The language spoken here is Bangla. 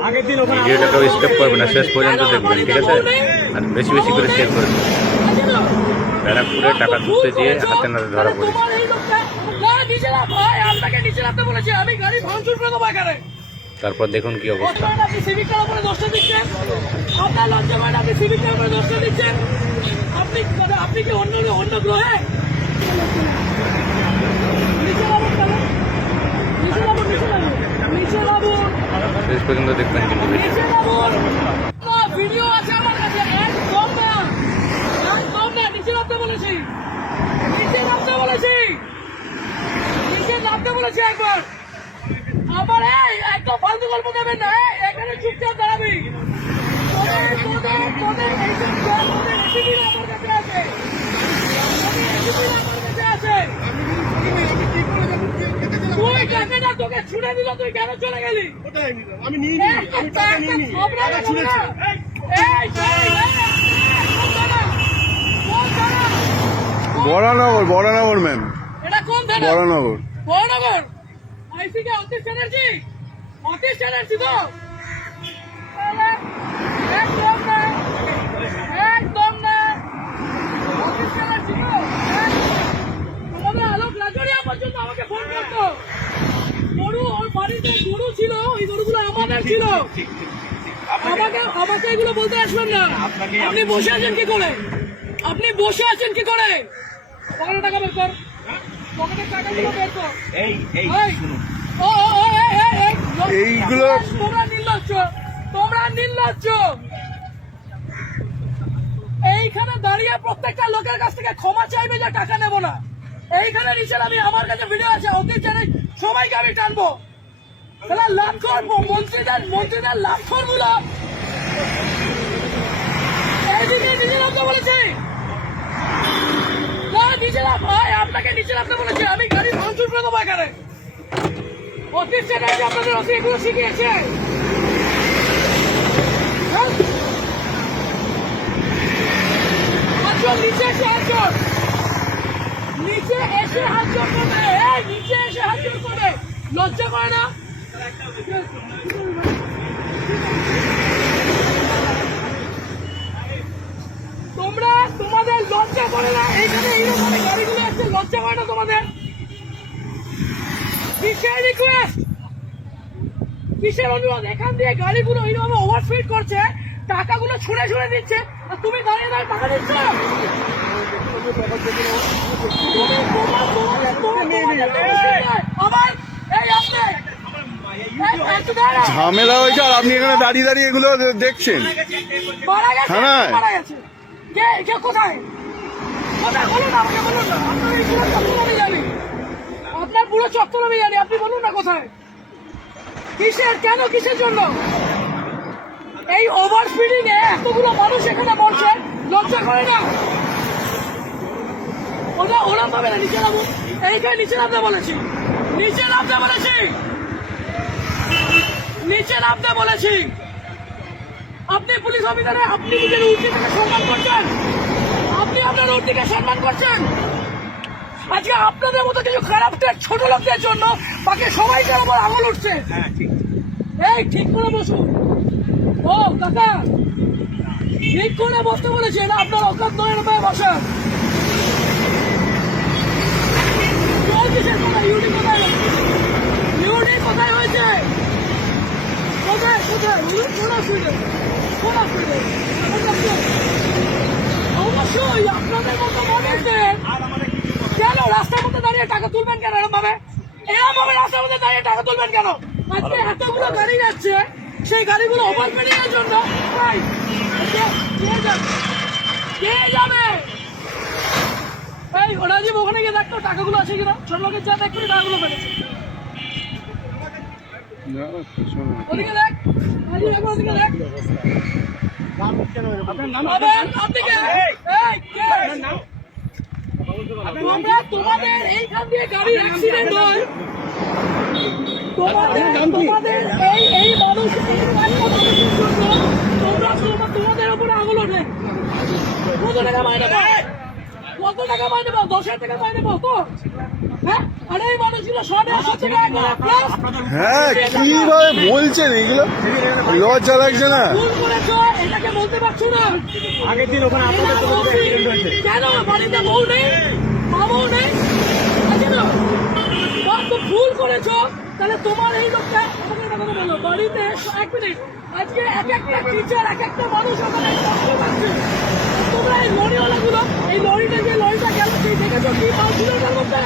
ভিডিওটাকেও স্টপ করবে না, শেষ পর্যন্ত দেখবেন, ঠিক আছে? আর বেশি বেশি করে শেয়ার করে দেবেন। ব্যারাকপুরে টাকা তুলতে যেয়ে হাতে নাতে ধরা পড়েছে। তারপর দেখুন কি অবস্থা। আপনি কি অন্য গ্রহে শেষ পর্যন্ত দেখবেন কিন্তু ভিডিও আছে আমার কাছে। একদম না, নিচে নামতে বলেছি, নিচে নামতে বলেছি একবার। আমার একদম ফালতু গল্প দেবেন না, এখানে চুপচাপ দাঁড়াবি। তুই কাকে না তোকে ছুড়ে দিল, তুই কেন চলে গেলি? আমি নিয়ে বড়নগর ম্যাম, এটা কোন থানা? বড়নগর। আইসিকে অতীশ চ্যাটার্জি তো একদম না অতীশ চ্যাটার্জি তো। তোমাদের আলোক লাজরিয়া পর্যন্ত আমাকে ফোন করতো। গরু, ওর বাড়িতে গরু ছিল, ওই গরুগুলো আমাদের ছিল। আমাকে এগুলো বলতে আসবেন না। আপনি বসে আছেন কি করে? পকেটে টাকা বের কর, পকেটের টাকাগুলো বের কর। এইগুলো তোমরা নির্লজ্জ। এইখানে দাঁড়িয়ে প্রত্যেকটা লোকের কাছ থেকে ক্ষমা চাইবে যে টাকা নেবো না। এইখানে নিচের আমি, আমার কাছে ভিডিও আছে, অতীত জানি, সবাইকে আমি টানবো। লাভ করবো মন্ত্রীদের লাভ করবো না। এইদিকে নিচে নামতে বলেছি, আপনাকে নিচে নামতে বলেছি। আমি গাড়ি ভাঙচুর করে দেবো এখানে। অতীত চ্যাটার্জি আপনাদের এগুলো শিখিয়েছে। নিচে এসে হাত জোর করবে, নিচে এসে হাত জোর করবে। লজ্জা করে না? তোমাদের লজ্জা করে না? এইখানে এইরকম গাড়িগুলো আছে, লজ্জা করে না তোমাদের? কিসের রিকোয়েস্ট, কিসের অনুরোধ? এখান দিয়ে গাড়িগুলো এইভাবে ওভারস্পিড করছে, টাকাগুলো ছুঁড়ে দিচ্ছে, আর তুমি দাঁড়িয়ে টাকা দিচ্ছ। ঝামেলা হয়েছে আর আপনি এখানে দাঁড়িয়ে এগুলো দেখছেন। কোথায় বলুন, আমাকে বলুন না। আপনার পুরো চত্বর আমি জানি, আপনি বলুন না কোথায়, কিসের জন্য? এই ওভার স্পিডিং এ এতগুলো মানুষ এখানে মরছে, লজ্জা করে না? ওরা পাবে না। নিচে নামুন, এইখানে নিচে নামতে বলেছি। আপনি পুলিশ অফিসারে, আপনি নিজের উর্দিকে সম্মান করছেন, আপনি আপনার উর্দিকে সম্মান করছেন। আজকে আপনাদের মতো কিছু খারাপ ছোট লোকদের জন্য বাকি সবাইকে আমার আঙুল উঠছে। এই ঠিক করে বসুন। ও কাকা, ঠিক করে বসতে বলেছি, এটা আপনার অকাত নয়, রূপায় বসেন। কোথায় হয়েছে? অবশ্যই আপনাদের মতো মানুষদের কেন রাস্তার মধ্যে দাঁড়িয়ে টাকা তুলবেন কেন? এরকম ভাবে রাস্তার মধ্যে দাঁড়িয়ে টাকা তুলবেন কেন? আজকে এতগুলো গাড়ি যাচ্ছে, সেই গাড়িগুলো ওভারস্পিডিং এর জন্য কে যাবে? এই রাজীব, ওখানে গিয়ে দেখতো টাকাগুলো আছে কিনা। ছোট লোকের যা দেখবি টাকাগুলো ফেলেছে। ওদিকে দেখ, ওদিকে দেখ। তোমাদের এইখান দিয়ে গাড়ি অ্যাক্সিডেন্ট হয়, তোমাদের এই মানুষ তোমাদের উপরে আঙুল ওঠে। কত টাকা মাইনে পাও? 10,000 টাকা মাইনে পাও তো? হ্যাঁ, আর এই মানুষগুলো 150 টাকা প্লাস হ্যাঁ কিভাবে বলছেন এগুলো লজ্জা লাগছে না ভুল করেছো, এটাকে বলতে পারছো না। আগের দিন ওখানে আপনাদের তো বলতে অ্যাক্সিডেন্ট হয়েছে। কেন বাড়িতে বউ নেই, মা বউ নেই? কেন তো ভুল করেছো? তাহলে তোমার এই লোকটা আমাকে একটা কথা বলো, বাড়িতে 1 মিনিট, আজকে এক একটা টিচার এক একটা মানুষ আমাদের কষ্ট পাচ্ছে। তোমরা এই লরিওয়ালাগুলো, এই লরিটা যে লরিটা গেল সেই দেখেছো কি মাল ছিল ওটার মধ্যে?